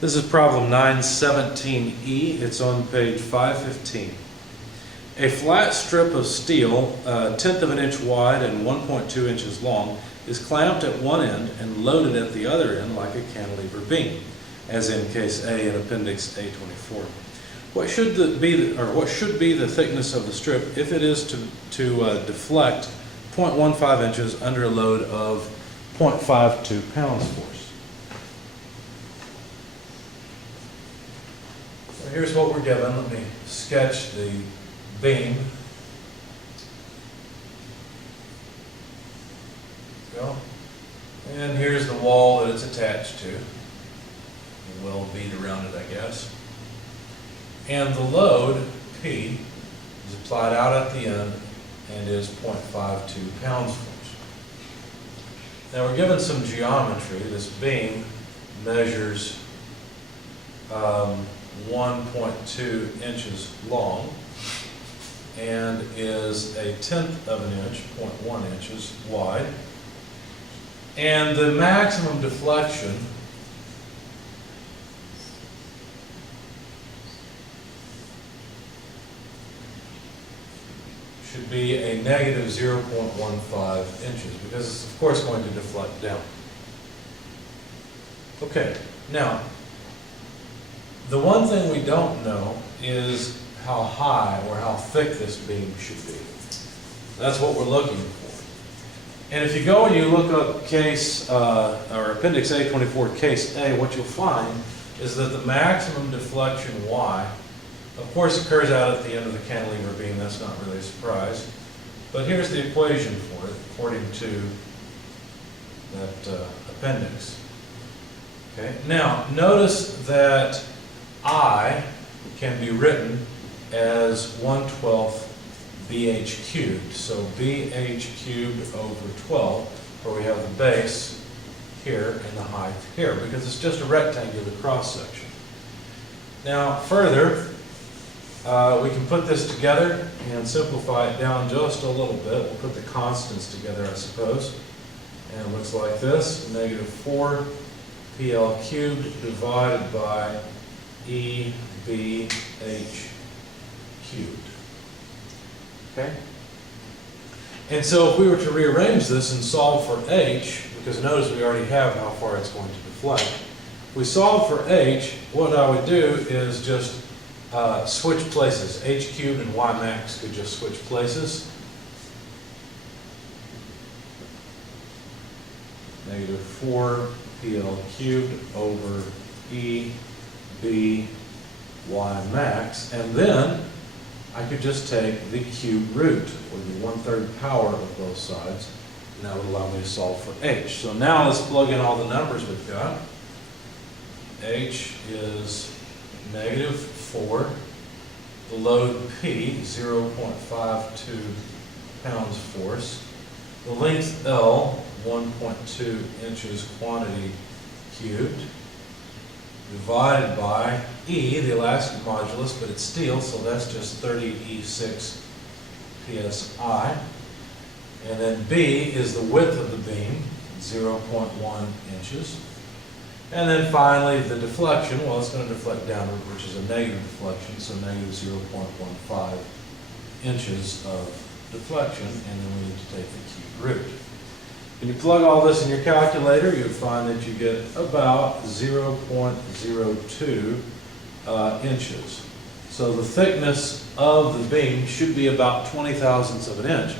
This is problem 917E. It's on page 515. A flat strip of steel, a tenth of an inch wide and 1.2 inches long, is clamped at one end and loaded at the other end like a cantilever beam, as in case A in appendix A24. What should be the thickness of the strip if it is to deflect 0.15 inches under a load of 0.52 pounds force? So here's what we're given. Let me sketch the beam. Go. And here's the wall that it's attached to. Well beat around it, I guess. And the load, P, is applied out at the end and is 0.52 pounds force. Now we're given some geometry. This beam measures 1.2 inches long and is a tenth of an inch, 0.1 inches wide. And the maximum deflection should be a negative 0.15 inches because it's of course going to deflect down. Okay, now the one thing we don't know is how high or how thick this beam should be. That's what we're looking for. And if you go and you look up case, or appendix A24 case A, what you'll find is that the maximum deflection Y, of course, occurs out at the end of the cantilever beam. That's not really a surprise. But here's the equation for it according to that appendix. Okay. Now, notice that I can be written as 1/12 BH cubed. So BH cubed over 12, where we have the base here and the height here, because it's just a rectangular cross section. Now, further, we can put this together and simplify it down just a little bit. We'll put the constants together, I suppose. And it looks like this: negative 4 PL cubed divided by EBH cubed. Okay? And so if we were to rearrange this and solve for H, because notice we already have how far it's going to deflect. If we solve for H, what I would do is just switch places. H cubed and Y max could just switch places. Negative 4 PL cubed over E B Y max. And then I could just take the cube root, or the 1/3 power of both sides, and that would allow me to solve for H. So now let's plug in all the numbers we've got. H is negative 4. The load P, 0.52 pounds force. The length L, 1.2 inches quantity cubed, divided by E, the elastic modulus, but it's steel, so that's just 30 E6 PSI. And then B is the width of the beam, 0.1 inches. And then finally, the deflection, well, it's going to deflect downward, which is a negative deflection, so negative 0.15 inches of deflection, and then we need to take the cube root. When you plug all this in your calculator, you'll find that you get about 0.02 inches. So the thickness of the beam should be about 20 thousandths of an inch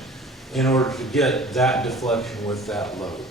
in order to get that deflection with that load.